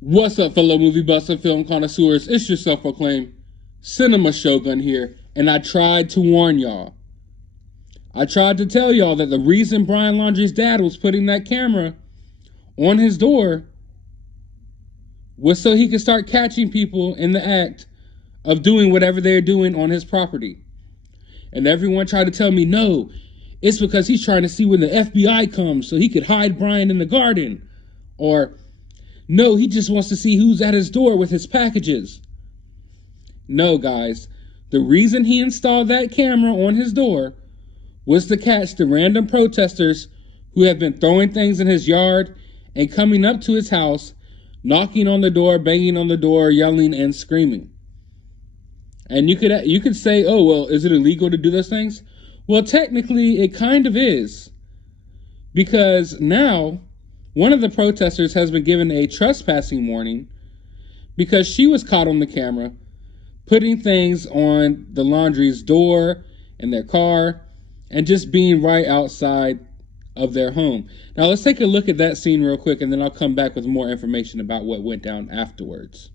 What's up, fellow movie buffs and film connoisseurs? It's your self-proclaimed cinema shogun here, and I tried to warn y'all. I tried to tell y'all that the reason Brian Laundrie's dad was putting that camera on his door was so he could start catching people in the act of doing whatever they're doing on his property. And everyone tried to tell me, no, it's because he's trying to see when the FBI comes so he could hide Brian in the garden. Or, no, he just wants to see who's at his door with his packages. No, guys, the reason he installed that camera on his door was to catch the random protesters who have been throwing things in his yard and coming up to his house, knocking on the door, banging on the door, yelling and screaming. And you could say, oh, well, is it illegal to do those things? Well, technically, it kind of is. Because now, one of the protesters has been given a trespassing warning because she was caught on the camera putting things on the Laundrie's door and their car and just being right outside of their home. Now, let's take a look at that scene real quick, and then I'll come back with more information about what went down afterwards.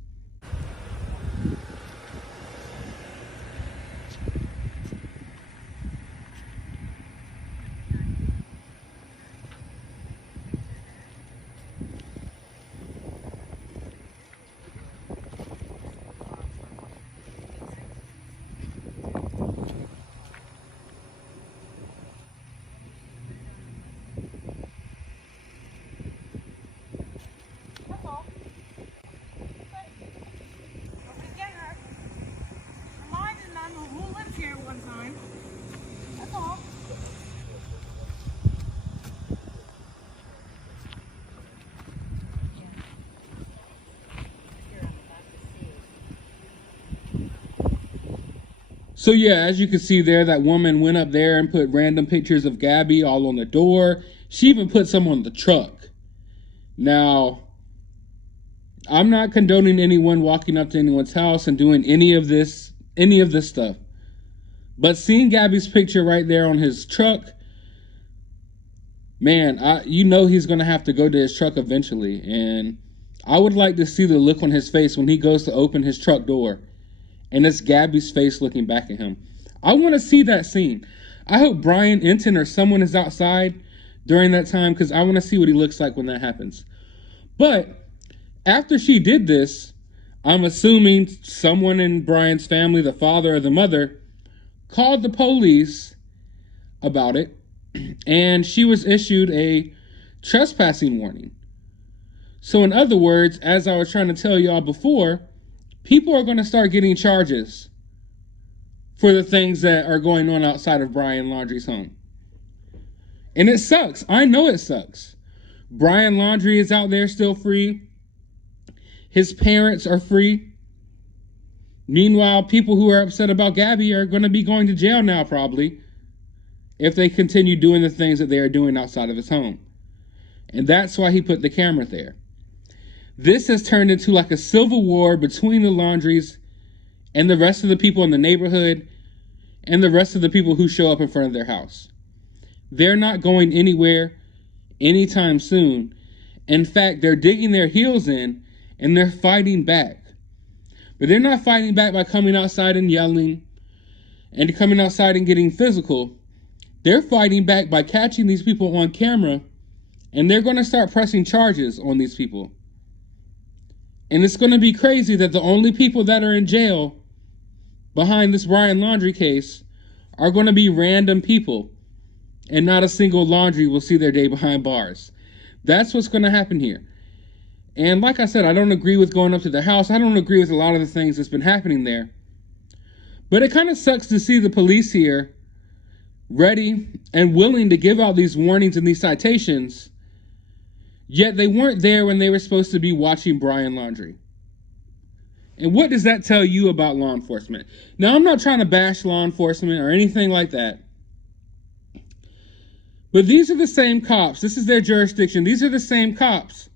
So yeah, as you can see there, that woman went up there and put random pictures of Gabby all on the door. She even put some on the truck. Now, I'm not condoning anyone walking up to anyone's house and doing any of this stuff. But seeing Gabby's picture right there on his truck, man, you know he's going to have to go to his truck eventually. And I would like to see the look on his face when he goes to open his truck door. And it's Gabby's face looking back at him. I want to see that scene. I hope Brian Enton or someone is outside during that time because I want to see what he looks like when that happens. But after she did this, I'm assuming someone in Brian's family, the father or the mother, called the police about it, and she was issued a trespassing warning. So in other words, as I was trying to tell y'all before, people are going to start getting charges for the things that are going on outside of Brian Laundrie's home. And it sucks. I know it sucks. Brian Laundrie is out there still free. His parents are free. Meanwhile, people who are upset about Gabby are going to be going to jail now probably if they continue doing the things that they are doing outside of his home. And that's why he put the camera there. This has turned into like a civil war between the Laundries and the rest of the people in the neighborhood and the rest of the people who show up in front of their house. They're not going anywhere anytime soon. In fact, they're digging their heels in and they're fighting back. But they're not fighting back by coming outside and yelling and coming outside and getting physical. They're fighting back by catching these people on camera, and they're going to start pressing charges on these people. And it's going to be crazy that the only people that are in jail behind this Brian Laundrie case are going to be random people. And not a single Laundrie will see their day behind bars. That's what's going to happen here. And like I said, I don't agree with going up to the house. I don't agree with a lot of the things that's been happening there. But it kind of sucks to see the police here ready and willing to give out these warnings and these citations, yet they weren't there when they were supposed to be watching Brian Laundrie. And what does that tell you about law enforcement? Now, I'm not trying to bash law enforcement or anything like that. But these are the same cops. This is their jurisdiction. These are the same cops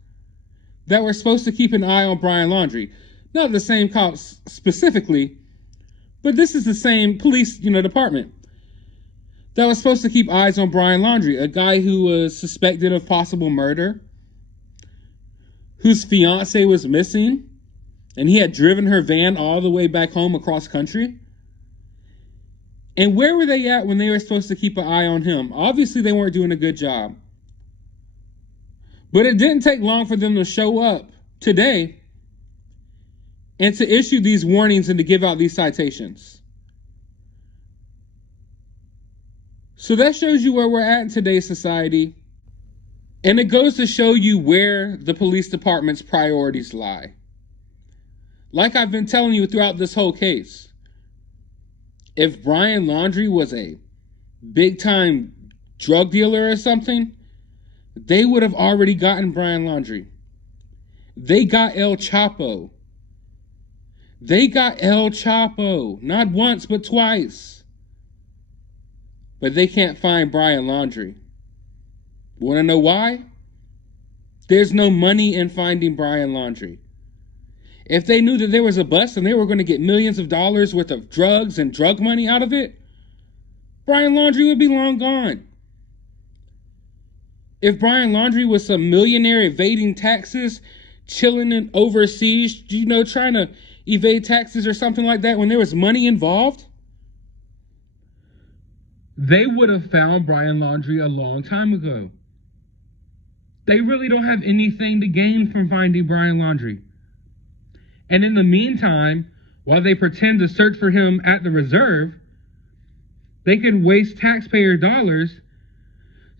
that were supposed to keep an eye on Brian Laundrie. Not the same cops specifically, but this is the same police, department that was supposed to keep eyes on Brian Laundrie, a guy who was suspected of possible murder, whose fiance was missing, and he had driven her van all the way back home across country. And where were they at when they were supposed to keep an eye on him? Obviously, they weren't doing a good job. But it didn't take long for them to show up today and to issue these warnings and to give out these citations. So that shows you where we're at in today's society. And it goes to show you where the police department's priorities lie. Like I've been telling you throughout this whole case, if Brian Laundrie was a big-time drug dealer or something, they would have already gotten Brian Laundrie. They got El Chapo. They got El Chapo, not once, but twice. But they can't find Brian Laundrie. Want to know why? There's no money in finding Brian Laundrie. If they knew that there was a bust and they were going to get millions of dollars worth of drugs and drug money out of it, Brian Laundrie would be long gone. If Brian Laundrie was some millionaire evading taxes, chilling in overseas, trying to evade taxes or something like that when there was money involved, they would have found Brian Laundrie a long time ago. They really don't have anything to gain from finding Brian Laundrie. And in the meantime, while they pretend to search for him at the reserve, they can waste taxpayer dollars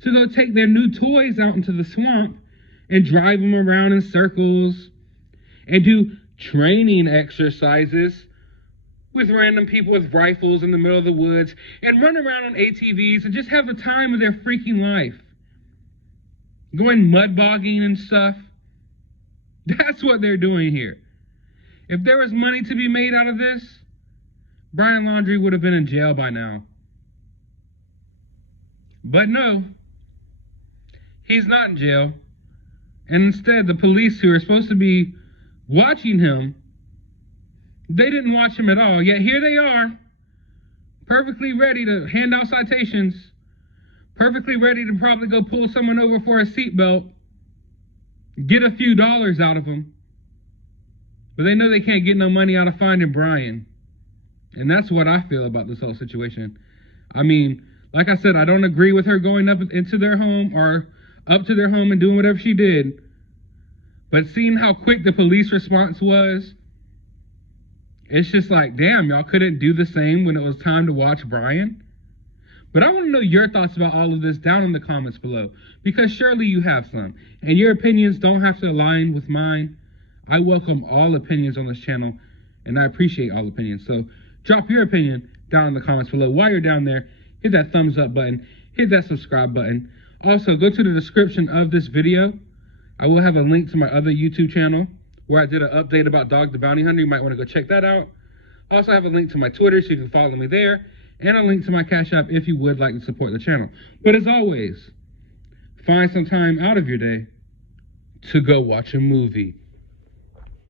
to go take their new toys out into the swamp and drive them around in circles and do training exercises with random people with rifles in the middle of the woods and run around on ATVs and just have the time of their freaking life. Going mud bogging and stuff. That's what they're doing here. If there was money to be made out of this, Brian Laundrie would have been in jail by now. But no, he's not in jail. And instead, the police who are supposed to be watching him, they didn't watch him at all. Yet here they are, perfectly ready to hand out citations, perfectly ready to probably go pull someone over for a seatbelt, get a few dollars out of them. But they know they can't get no money out of finding Brian. And that's what I feel about this whole situation. I mean, like I said, I don't agree with her going up into their home or up to their home and doing whatever she did. But seeing how quick the police response was, it's just like, damn, y'all couldn't do the same when it was time to watch Brian? But I want to know your thoughts about all of this down in the comments below, because surely you have some. And your opinions don't have to align with mine. I welcome all opinions on this channel, and I appreciate all opinions. So drop your opinion down in the comments below. While you're down there, hit that thumbs up button, hit that subscribe button. Also, go to the description of this video. I will have a link to my other YouTube channel where I did an update about Dog the Bounty Hunter. You might want to go check that out. I also have a link to my Twitter so you can follow me there, and a link to my Cash App if you would like to support the channel. But as always, find some time out of your day to go watch a movie.